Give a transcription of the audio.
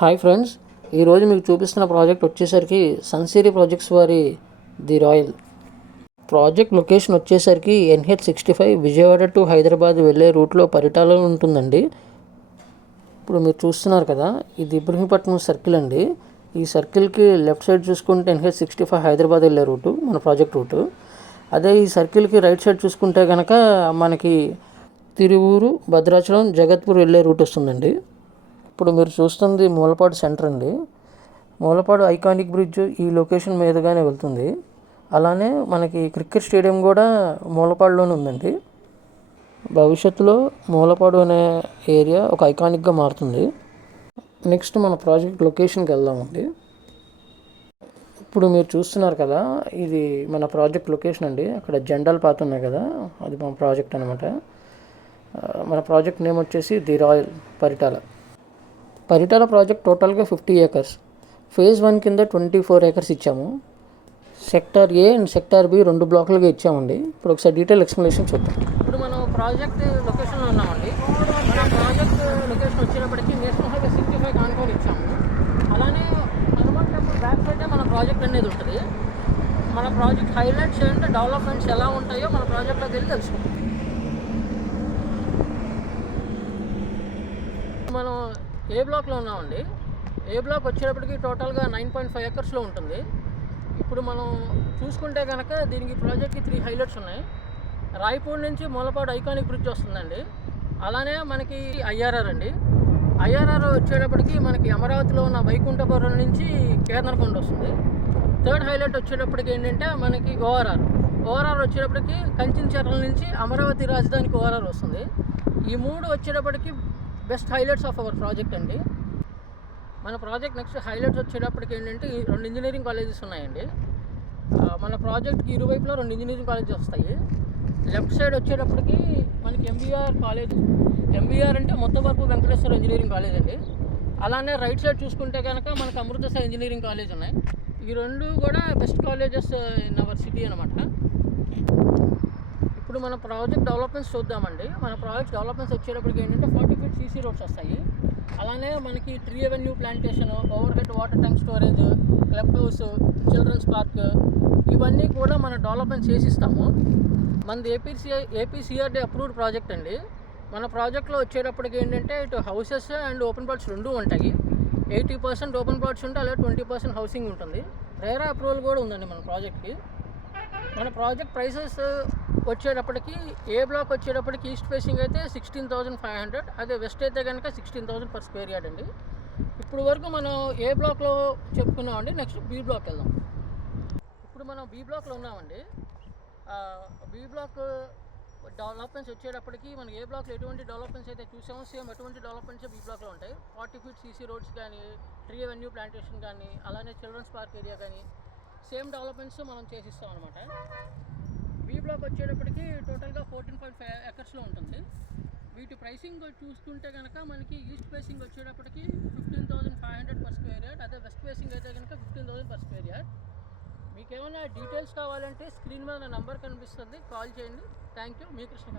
Hi friends, ఈరోజు మీకు చూపిస్తున్న ప్రాజెక్ట్ వచ్చేసరికి సన్సిరీ ప్రాజెక్ట్స్ వారి ది రాయల్ ప్రాజెక్ట్ లొకేషన్ వచ్చేసరికి NH65 విజయవాడ టు హైదరాబాద్ వెళ్ళే రూట్లో పరిటాలో ఉంటుందండి. ఇప్పుడు మీరు చూస్తున్నారు కదా, ఇది ఇబ్రహీంపట్నం సర్కిల్ అండి. ఈ సర్కిల్కి లెఫ్ట్ సైడ్ చూసుకుంటే NH65 హైదరాబాద్ వెళ్ళే రూటు, మన ప్రాజెక్ట్ రూటు. అదే ఈ సర్కిల్కి రైట్ సైడ్ చూసుకుంటే కనుక మనకి తిరువూరు, భద్రాచలం, జగత్పూర్ వెళ్ళే రూట్ వస్తుందండి. ఇప్పుడు మీరు చూస్తుంది మూలపాడు సెంటర్ అండి. మూలపాడు ఐకానిక్ బ్రిడ్జ్ ఈ లొకేషన్ మీదుగానే వెళ్తుంది. అలానే మనకి క్రికెట్ స్టేడియం కూడా మూలపాడులోనే ఉందండి. భవిష్యత్తులో మూలపాడు అనే ఏరియా ఒక ఐకానిక్గా మారుతుంది. నెక్స్ట్ మన ప్రాజెక్ట్ లొకేషన్కి వెళ్దామండి. ఇప్పుడు మీరు చూస్తున్నారు కదా, ఇది మన ప్రాజెక్ట్ లొకేషన్ అండి. అక్కడ జెండాలు పాతున్నాయి కదా, అది మన ప్రాజెక్ట్ అనమాట. మన ప్రాజెక్ట్ నేమ్ వచ్చేసి ది రాయల్ పరిటాల ప్రాజెక్ట్ టోటల్గా 50 acres. ఫేజ్ 1 కింద 24 acres ఇచ్చాము. Sector A and sector B 2 బ్లాకులుగా ఇచ్చామండి. ఇప్పుడు ఒకసారి డీటెయిల్ ఎక్స్ప్లెనేషన్ చూద్దాం. ఇప్పుడు మనం ప్రాజెక్ట్ లొకేషన్లో ఉన్నామండి. మన ప్రాజెక్ట్ లొకేషన్ వచ్చేటప్పటికి నేషనల్ హైవే 65 కానుకొని ఇచ్చాము. అలానే హనుమాన్ టెంపుల్ బ్యాక్ సైడే మన ప్రాజెక్ట్ అనేది ఉంటుంది. మన ప్రాజెక్ట్ హైలైట్స్ ఏంటంటే డెవలప్మెంట్స్ ఎలా ఉంటాయో మన ప్రాజెక్ట్లోకి వెళ్ళి తెలుసుకుంటాం. మనం ఏ బ్లాక్లో ఉన్నామండి. ఏ బ్లాక్ వచ్చేటప్పటికి టోటల్గా 9.5 acresలో ఉంటుంది. ఇప్పుడు మనం చూసుకుంటే కనుక దీనికి ప్రాజెక్ట్కి 3 హైలైట్స్ ఉన్నాయి. రాయపూడి నుంచి మూలపాడు ఐకానిక్ బ్రిడ్జ్ వస్తుందండి. అలానే మనకి ఐఆర్ఆర్ అండి. ఐఆర్ఆర్ వచ్చేటప్పటికి మనకి అమరావతిలో ఉన్న వైకుంఠపురం నుంచి కేంద్రకొండ వస్తుంది. థర్డ్ హైలైట్ వచ్చేటప్పటికి ఏంటంటే మనకి ఓఆర్ఆర్ వచ్చేటప్పటికి కంచిన్చర్ల నుంచి అమరావతి రాజధానికి ఓఆర్ఆర్ వస్తుంది. ఈ 3 వచ్చేటప్పటికి best highlights of our project అండి. మన ప్రాజెక్ట్ నెక్స్ట్ హైలైట్స్ వచ్చేటప్పటికి ఏంటంటే 2 ఇంజనీరింగ్ కాలేజెస్ ఉన్నాయండి. మన ప్రాజెక్ట్కి ఇరువైపులో 2 ఇంజనీరింగ్ కాలేజెస్ వస్తాయి. లెఫ్ట్ సైడ్ వచ్చేటప్పటికి మనకి ఎంబీఆర్ కాలేజ్, ఎంబీఆర్ అంటే మొత్తవరపు వెంకటేశ్వర ఇంజనీరింగ్ కాలేజ్ అండి. అలానే రైట్ సైడ్ చూసుకుంటే కనుక మనకు అమృతసర్ ఇంజనీరింగ్ కాలేజ్ ఉన్నాయి. ఈ 2 కూడా best colleges in our city అనమాట. ఇప్పుడు మన ప్రాజెక్ట్ డెవలప్మెంట్స్ చూద్దామండి. మన ప్రాజెక్ట్ డెవలప్మెంట్స్ వచ్చేటప్పటికి ఏంటంటే 40 feet CC రోడ్స్ వస్తాయి. అలానే మనకి tree avenue plantation, over head water tank storage, club house, children's park, ఇవన్నీ కూడా మన డెవలప్మెంట్ చేసిస్తాము. మనది ఏపీసీఆర్డీ అప్రూవ్డ్ ప్రాజెక్ట్ అండి. మన ప్రాజెక్ట్లో వచ్చేటప్పటికి ఏంటంటే ఇటు హౌసెస్ అండ్ ఓపెన్ ప్లాట్స్ 2 ఉంటాయి. 80% ఓపెన్ ప్లాట్స్ ఉంటే అలాగే 20% హౌసింగ్ ఉంటుంది. రేరా అప్రూవల్ కూడా ఉందండి మన ప్రాజెక్ట్కి. మన ప్రాజెక్ట్ ప్రైసెస్ వచ్చేటప్పటికి ఏ బ్లాక్ వచ్చేటప్పటికి ఈస్ట్ ఫేసింగ్ అయితే 16,500, అదే వెస్ట్ అయితే కనుక 16,000 per square yard అండి. ఇప్పుడు వరకు మనం ఏ బ్లాక్లో చెప్పుకున్నామండి. నెక్స్ట్ బి బ్లాక్ వెళ్దాం. ఇప్పుడు మనం బి బ్లాక్లో ఉన్నామండి. బి బ్లాక్ డెవలప్మెంట్స్ వచ్చేటప్పటికి మనం ఏ బ్లాక్లో ఎటువంటి డెవలప్మెంట్స్ అయితే చూసామో సేమ్ అటువంటి డెవలప్మెంట్స్ బి బ్లాక్లో ఉంటాయి. 40 feet CC రోడ్స్ కానీ, ట్రీ అవెన్యూ ప్లాంటేషన్ కానీ, అలానే చిల్డ్రన్స్ పార్క్ ఏరియా కానీ సేమ్ డెవలప్మెంట్స్ మనం చేసిస్తాం అనమాట. బి బ్లాక్ వచ్చేటప్పటికి టోటల్గా 14.5 acresలో ఉంటుంది. వీటి ప్రైసింగ్ చూసుకుంటే కనుక మనకి ఈస్ట్ ఫేసింగ్ వచ్చేటప్పటికి 15,500 per square yard, అదే వెస్ట్ ఫేసింగ్ అయితే కనుక 15,000 per square yard. మీకు ఏమైనా డీటెయిల్స్ కావాలంటే స్క్రీన్ మీద నా నంబర్ కనిపిస్తుంది, కాల్ చేయండి. Thank you. మీ కృష్ణ.